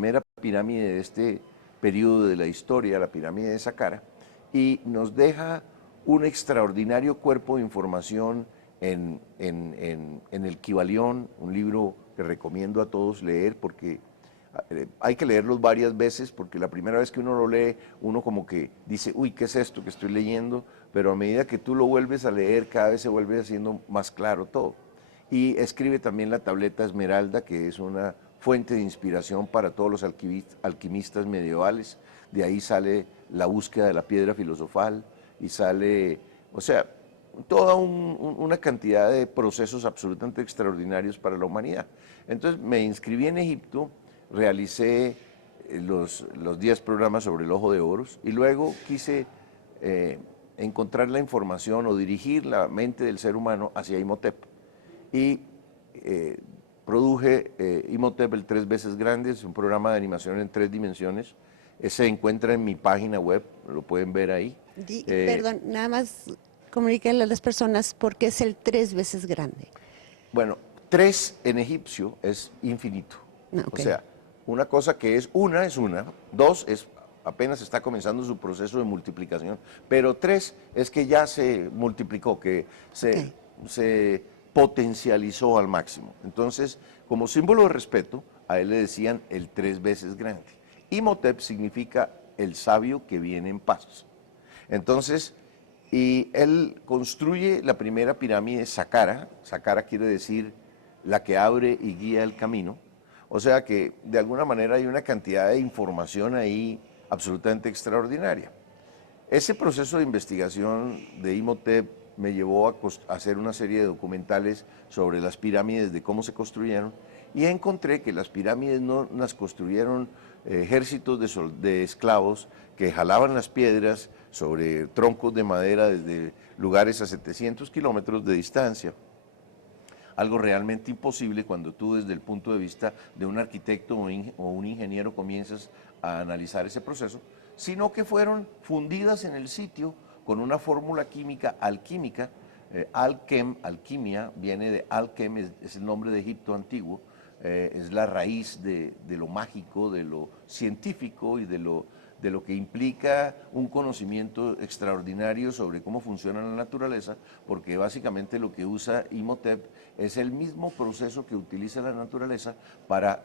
primera pirámide de este periodo de la historia, la pirámide de Saqqara, y nos deja un extraordinario cuerpo de información en el Kybalión, un libro que recomiendo a todos leer porque hay que leerlos varias veces, porque la primera vez que uno lo lee, uno como que dice, uy, ¿qué es esto que estoy leyendo? Pero a medida que tú lo vuelves a leer, cada vez se vuelve haciendo más claro todo. Y escribe también la tableta Esmeralda, que es una fuente de inspiración para todos los alquimistas medievales. De ahí sale la búsqueda de la piedra filosofal y sale, o sea, toda una cantidad de procesos absolutamente extraordinarios para la humanidad. Entonces me inscribí en Egipto, realicé los 10 programas sobre el Ojo de Horus y luego quise encontrar la información o dirigir la mente del ser humano hacia Imhotep. Y produje Imhotep el 3 veces grande, es un programa de animación en 3 dimensiones. Se encuentra en mi página web, lo pueden ver ahí. Perdón, nada más comuníquenle a las personas por qué es el 3 veces grande. Bueno, 3 en egipcio es infinito. Okay. O sea, una cosa que es una, 2 es apenas está comenzando su proceso de multiplicación, pero 3 es que ya se multiplicó, que se potencializó al máximo. Entonces, como símbolo de respeto, a él le decían el 3 veces grande. Imhotep significa el sabio que viene en paz. Entonces, y él construye la primera pirámide Saqqara. Saqqara quiere decir la que abre y guía el camino. O sea que de alguna manera hay una cantidad de información ahí absolutamente extraordinaria. Ese proceso de investigación de Imhotep me llevó a hacer una serie de documentales sobre las pirámides, de cómo se construyeron, y encontré que las pirámides no las construyeron ejércitos de esclavos que jalaban las piedras sobre troncos de madera desde lugares a 700 kilómetros de distancia. Algo realmente imposible cuando tú desde el punto de vista de un arquitecto o un ingeniero comienzas a analizar ese proceso, sino que fueron fundidas en el sitio con una fórmula química alquímica. Alquem, alquimia, viene de Alquem, es el nombre de Egipto antiguo, es la raíz de lo mágico, de lo científico y de lo que implica un conocimiento extraordinario sobre cómo funciona la naturaleza, porque básicamente lo que usa Imhotep es el mismo proceso que utiliza la naturaleza para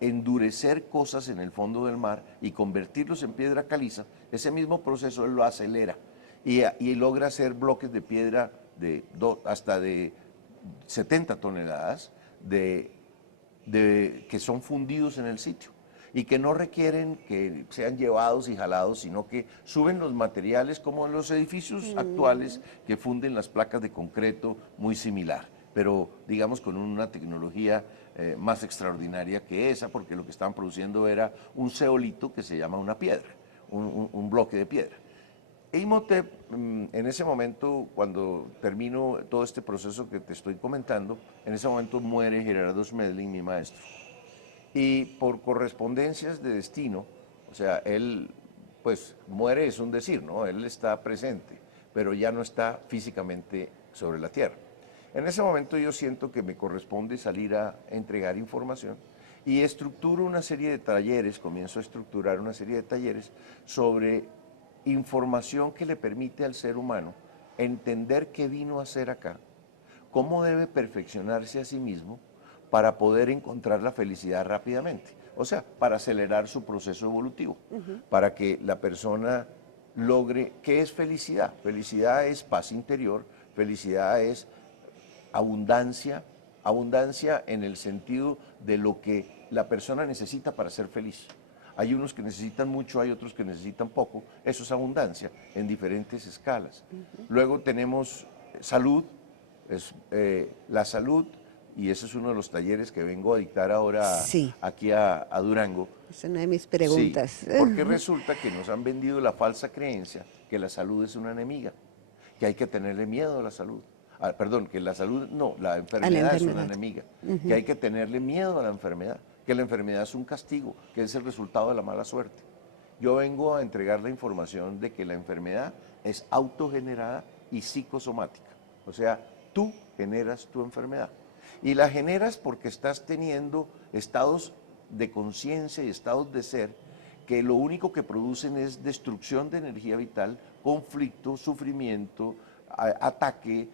endurecer cosas en el fondo del mar y convertirlos en piedra caliza. Ese mismo proceso él lo acelera y logra hacer bloques de piedra hasta de 70 toneladas que son fundidos en el sitio y que no requieren que sean llevados y jalados, sino que suben los materiales como en los edificios actuales que funden las placas de concreto muy similar, pero digamos con una tecnología más extraordinaria que esa, porque lo que estaban produciendo era un zeolito que se llama una piedra, un bloque de piedra. Imhotep, en ese momento, cuando termino todo este proceso que te estoy comentando, en ese momento muere Gerardo Smedlin, mi maestro. Y por correspondencias de destino, o sea, él, pues, muere es un decir, ¿no? Él está presente, pero ya no está físicamente sobre la tierra. En ese momento yo siento que me corresponde salir a entregar información y estructuro una serie de talleres, comienzo a estructurar una serie de talleres sobre información que le permite al ser humano entender qué vino a hacer acá, cómo debe perfeccionarse a sí mismo para poder encontrar la felicidad rápidamente. O sea, para acelerar su proceso evolutivo, para que la persona logre. ¿Qué es felicidad? Felicidad es paz interior, felicidad es abundancia, abundancia en el sentido de lo que la persona necesita para ser feliz. Hay unos que necesitan mucho, hay otros que necesitan poco. Eso es abundancia en diferentes escalas. Luego tenemos salud, la salud, y ese es uno de los talleres que vengo a dictar ahora aquí a Durango. Es una de mis preguntas. Sí, porque resulta que nos han vendido la falsa creencia que la salud es una enemiga, que hay que tenerle miedo a la salud. Perdón, que la salud, no, la enfermedad es una enemiga, que hay que tenerle miedo a la enfermedad, que la enfermedad es un castigo, que es el resultado de la mala suerte. Yo vengo a entregar la información de que la enfermedad es autogenerada y psicosomática, o sea, tú generas tu enfermedad y la generas porque estás teniendo estados de conciencia y estados de ser que lo único que producen es destrucción de energía vital, conflicto, sufrimiento, ataque,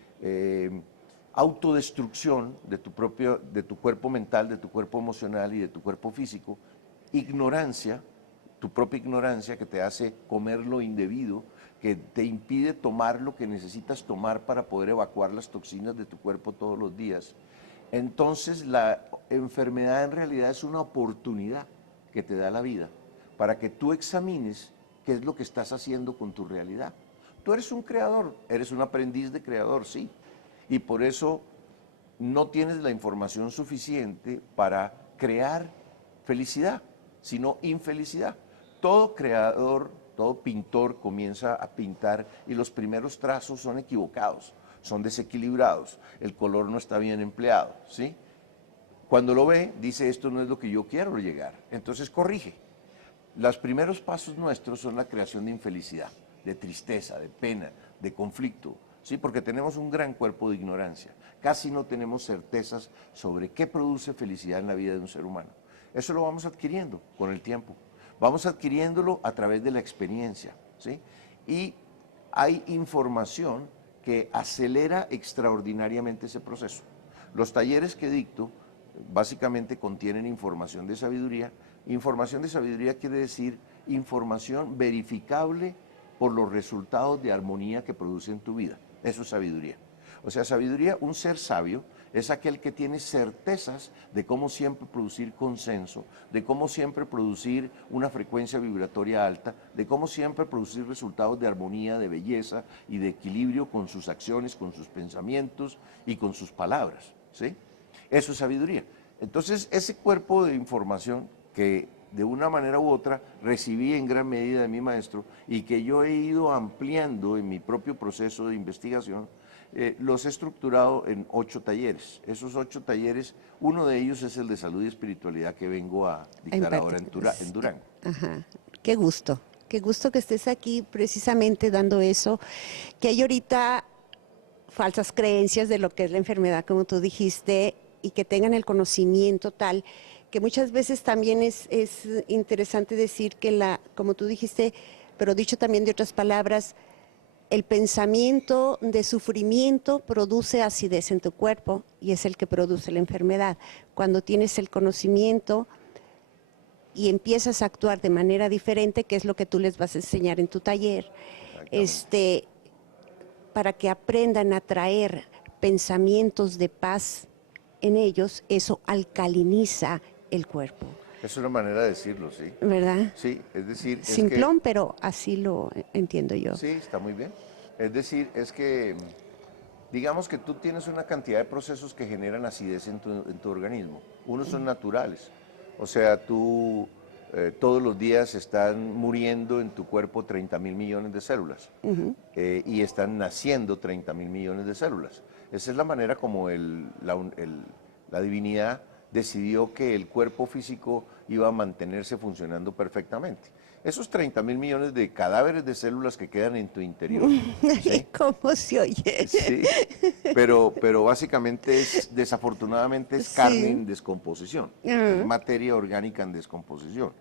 autodestrucción de tu cuerpo mental, de tu cuerpo emocional y de tu cuerpo físico, ignorancia, tu propia ignorancia que te hace comer lo indebido, que te impide tomar lo que necesitas tomar para poder evacuar las toxinas de tu cuerpo todos los días. Entonces la enfermedad en realidad es una oportunidad que te da la vida para que tú examines qué es lo que estás haciendo con tu realidad. Tú eres un creador, eres un aprendiz de creador, sí, y por eso no tienes la información suficiente para crear felicidad, sino infelicidad. Todo creador, todo pintor comienza a pintar y los primeros trazos son equivocados, son desequilibrados, el color no está bien empleado, ¿sí? Cuando lo ve, dice, esto no es lo que yo quiero llegar, entonces corrige. Los primeros pasos nuestros son la creación de infelicidad, de tristeza, de pena, de conflicto, ¿sí? Porque tenemos un gran cuerpo de ignorancia. Casi no tenemos certezas sobre qué produce felicidad en la vida de un ser humano. Eso lo vamos adquiriendo con el tiempo. Vamos adquiriéndolo a través de la experiencia, ¿sí? Y hay información que acelera extraordinariamente ese proceso. Los talleres que dicto básicamente contienen información de sabiduría. Información de sabiduría quiere decir información verificable por los resultados de armonía que produce en tu vida. Eso es sabiduría. O sea, sabiduría, un ser sabio, es aquel que tiene certezas de cómo siempre producir consenso, de cómo siempre producir una frecuencia vibratoria alta, de cómo siempre producir resultados de armonía, de belleza y de equilibrio con sus acciones, con sus pensamientos y con sus palabras, ¿sí? Eso es sabiduría. Entonces, ese cuerpo de información que de una manera u otra recibí en gran medida de mi maestro y que yo he ido ampliando en mi propio proceso de investigación, los he estructurado en 8 talleres. Esos 8 talleres, uno de ellos es el de salud y espiritualidad que vengo a dictar ahora en Durango. Ajá, qué gusto que estés aquí precisamente dando eso, que hay ahorita falsas creencias de lo que es la enfermedad, como tú dijiste, y que tengan el conocimiento tal, que muchas veces también es interesante decir que como tú dijiste, pero dicho también de otras palabras, el pensamiento de sufrimiento produce acidez en tu cuerpo y es el que produce la enfermedad. Cuando tienes el conocimiento y empiezas a actuar de manera diferente, que es lo que tú les vas a enseñar en tu taller, para que aprendan a traer pensamientos de paz en ellos, eso alcaliniza el cuerpo. Es una manera de decirlo, sí. ¿Verdad? Sí, es decir, Simplón, es que, pero así lo entiendo yo. sí, está muy bien. Es decir, es que digamos que tú tienes una cantidad de procesos que generan acidez en tu organismo. Unos son naturales, o sea, tú todos los días están muriendo en tu cuerpo 30.000 millones de células y están naciendo 30.000 millones de células. Esa es la manera como la divinidad decidió que el cuerpo físico iba a mantenerse funcionando perfectamente. Esos 30.000 millones de cadáveres de células que quedan en tu interior, ¿sí? ¿Cómo se oye? Sí, pero básicamente desafortunadamente es carne en descomposición, es materia orgánica en descomposición.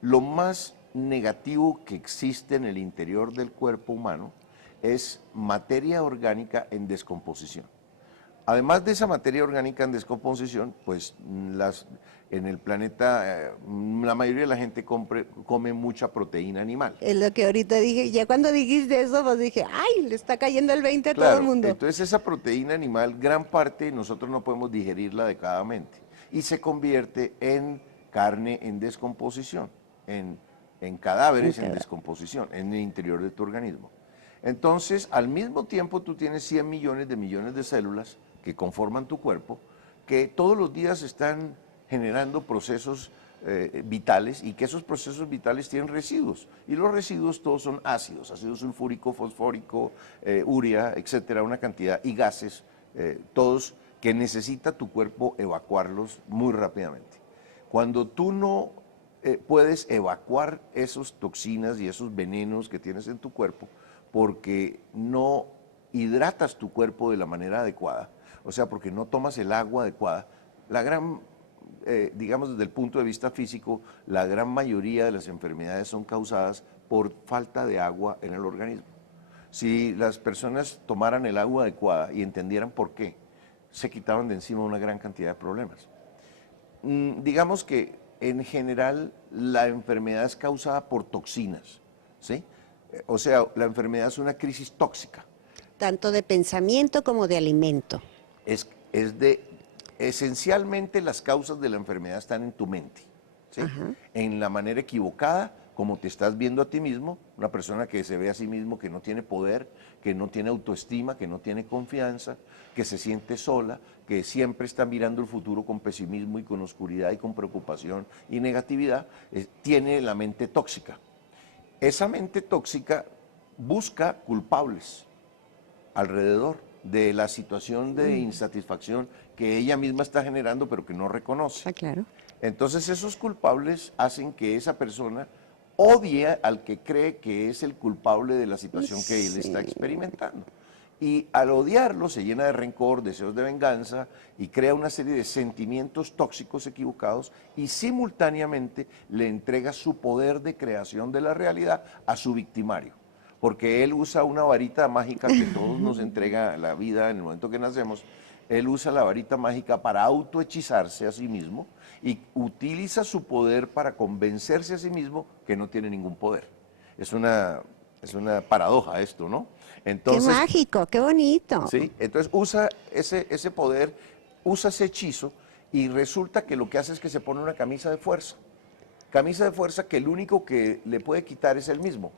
Lo más negativo que existe en el interior del cuerpo humano es materia orgánica en descomposición. Además de esa materia orgánica en descomposición, pues en el planeta la mayoría de la gente come mucha proteína animal. Es lo que ahorita dije, ya cuando dijiste eso, pues dije, ay, le está cayendo el 20 a todo el Claro, mundo. entonces esa proteína animal, gran parte nosotros no podemos digerirla adecuadamente y se convierte en carne en descomposición, en cadáveres en descomposición, en el interior de tu organismo. Entonces, al mismo tiempo tú tienes 100 millones de células que conforman tu cuerpo, que todos los días están generando procesos vitales y que esos procesos vitales tienen residuos. Y los residuos todos son ácidos, ácido sulfúrico, fosfórico, urea, etcétera, una cantidad, y gases, todos que necesita tu cuerpo evacuarlos muy rápidamente. Cuando tú no puedes evacuar esas toxinas y esos venenos que tienes en tu cuerpo porque no hidratas tu cuerpo de la manera adecuada, o sea, porque no tomas el agua adecuada, la gran digamos desde el punto de vista físico, la gran mayoría de las enfermedades son causadas por falta de agua en el organismo. Si las personas tomaran el agua adecuada y entendieran por qué, se quitaban de encima una gran cantidad de problemas. Digamos que en general la enfermedad es causada por toxinas, ¿sí? O sea, la enfermedad es una crisis tóxica. Tanto de pensamiento como de alimento. Esencialmente las causas de la enfermedad están en tu mente, ¿sí? En la manera equivocada, como te estás viendo a ti mismo, una persona que se ve a sí mismo que no tiene poder, que no tiene autoestima, que no tiene confianza, que se siente sola, que siempre está mirando el futuro con pesimismo y con oscuridad y con preocupación y negatividad, tiene la mente tóxica. Esa mente tóxica busca culpables alrededor de la situación de insatisfacción que ella misma está generando pero que no reconoce. Ah, claro. Entonces esos culpables hacen que esa persona odie al que cree que es el culpable de la situación que él está experimentando. Y al odiarlo se llena de rencor, deseos de venganza y crea una serie de sentimientos tóxicos equivocados y simultáneamente le entrega su poder de creación de la realidad a su victimario. Porque él usa una varita mágica que todos nos entrega la vida en el momento que nacemos. Él usa la varita mágica para autohechizarse a sí mismo y utiliza su poder para convencerse a sí mismo que no tiene ningún poder. Es una paradoja esto, ¿no? Entonces, qué mágico, qué bonito. ¿sí? Entonces usa ese poder, usa ese hechizo y resulta que lo que hace es que se pone una camisa de fuerza. Camisa de fuerza que el único que le puede quitar es él mismo.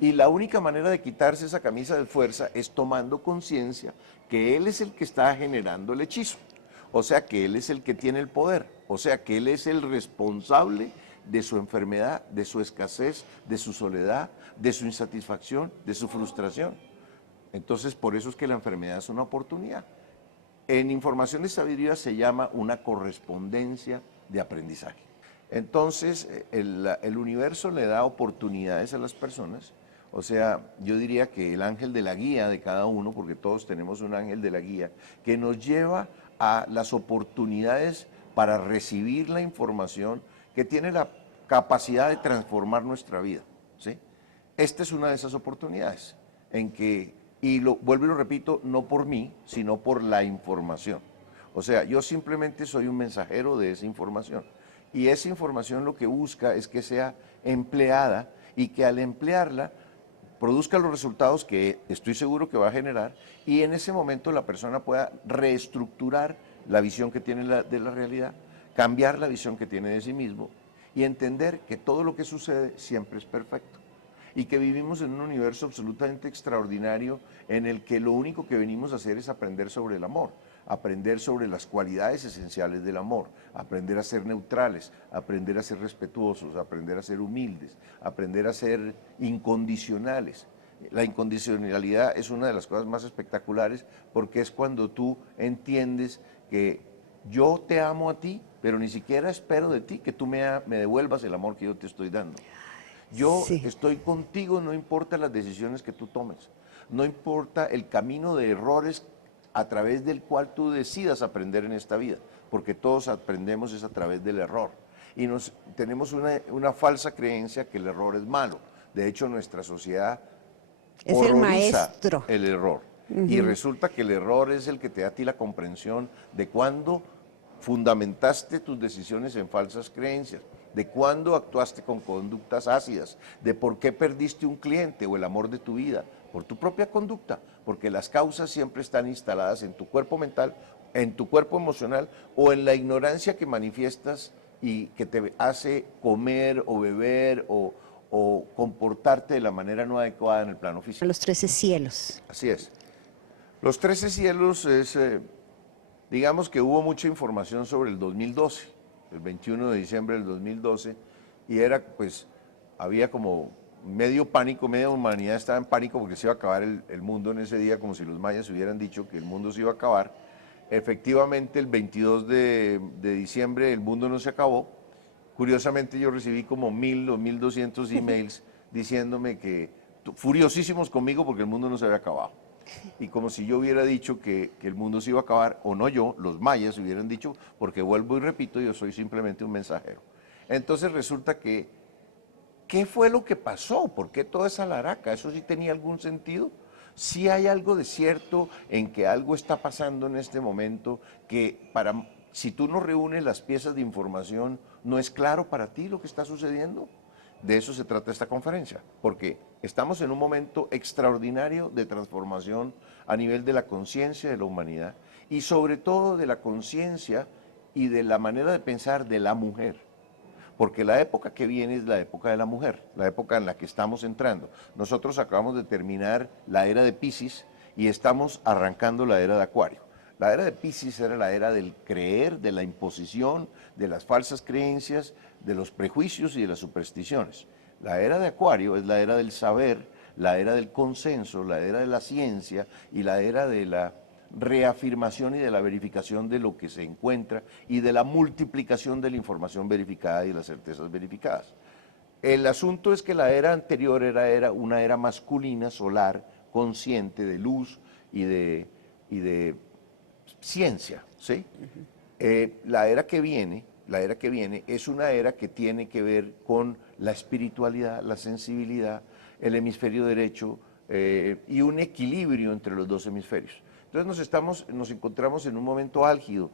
Y la única manera de quitarse esa camisa de fuerza es tomando conciencia que él es el que está generando el hechizo. O sea, que él es el que tiene el poder. O sea, que él es el responsable de su enfermedad, de su escasez, de su soledad, de su insatisfacción, de su frustración. Entonces, por eso es que la enfermedad es una oportunidad. En información de sabiduría se llama una correspondencia de aprendizaje. Entonces, el universo le da oportunidades a las personas. O sea, yo diría que el ángel de la guía de cada uno, porque todos tenemos un ángel de la guía, que nos lleva a las oportunidades para recibir la información que tiene la capacidad de transformar nuestra vida, ¿sí? Esta es una de esas oportunidades en que, vuelvo y lo repito, no por mí, sino por la información. O sea, yo simplemente soy un mensajero de esa información. Y esa información lo que busca es que sea empleada y que al emplearla produzca los resultados que estoy seguro que va a generar y en ese momento la persona pueda reestructurar la visión que tiene de la realidad, cambiar la visión que tiene de sí mismo y entender que todo lo que sucede siempre es perfecto y que vivimos en un universo absolutamente extraordinario en el que lo único que venimos a hacer es aprender sobre el amor, aprender sobre las cualidades esenciales del amor, aprender a ser neutrales, aprender a ser respetuosos, aprender a ser humildes, aprender a ser incondicionales. La incondicionalidad es una de las cosas más espectaculares porque es cuando tú entiendes que yo te amo a ti, pero ni siquiera espero de ti que tú me devuelvas el amor que yo te estoy dando. Yo estoy contigo, no importa las decisiones que tú tomes, no importa el camino de errores a través del cual tú decidas aprender en esta vida, porque todos aprendemos es a través del error. Y tenemos una falsa creencia que el error es malo. De hecho, nuestra sociedad es el horroriza maestro. el error. Y resulta que el error es el que te da a ti la comprensión de cuándo fundamentaste tus decisiones en falsas creencias, de cuándo actuaste con conductas ácidas, de por qué perdiste un cliente o el amor de tu vida, por tu propia conducta, porque las causas siempre están instaladas en tu cuerpo mental, en tu cuerpo emocional o en la ignorancia que manifiestas y que te hace comer o beber o comportarte de la manera no adecuada en el plano físico. Los 13 cielos. Así es. Los 13 cielos es, digamos que hubo mucha información sobre el 2012, el 21 de diciembre del 2012, y era pues, había como medio pánico, media humanidad estaba en pánico porque se iba a acabar el mundo en ese día, como si los mayas hubieran dicho que el mundo se iba a acabar. Efectivamente, el 22 de diciembre el mundo no se acabó. Curiosamente yo recibí como 1000 o 1200 emails diciéndome que, furiosísimos conmigo porque el mundo no se había acabado. y como si yo hubiera dicho que el mundo se iba a acabar, o no yo, los mayas hubieran dicho, porque vuelvo y repito, yo soy simplemente un mensajero. Entonces resulta que, ¿qué fue lo que pasó? ¿Por qué toda esa laraca? ¿Eso sí tenía algún sentido? Sí hay algo de cierto en que algo está pasando en este momento que si tú no reúnes las piezas de información, ¿no es claro para ti lo que está sucediendo? De eso se trata esta conferencia, porque estamos en un momento extraordinario de transformación a nivel de la conciencia de la humanidad y sobre todo de la conciencia y de la manera de pensar de la mujer. Porque la época que viene es la época de la mujer, la época en la que estamos entrando. Nosotros acabamos de terminar la era de Piscis y estamos arrancando la era de Acuario. La era de Piscis era la era del creer, de la imposición, de las falsas creencias, de los prejuicios y de las supersticiones. La era de Acuario es la era del saber, la era del consenso, la era de la ciencia y la era de la reafirmación y de la verificación de lo que se encuentra y de la multiplicación de la información verificada y las certezas verificadas. El asunto es que la era anterior era una era masculina, solar, consciente de luz y de ciencia, ¿sí? La era que viene es una era que tiene que ver con la espiritualidad, la sensibilidad, el hemisferio derecho y un equilibrio entre los dos hemisferios. Entonces nos encontramos en un momento álgido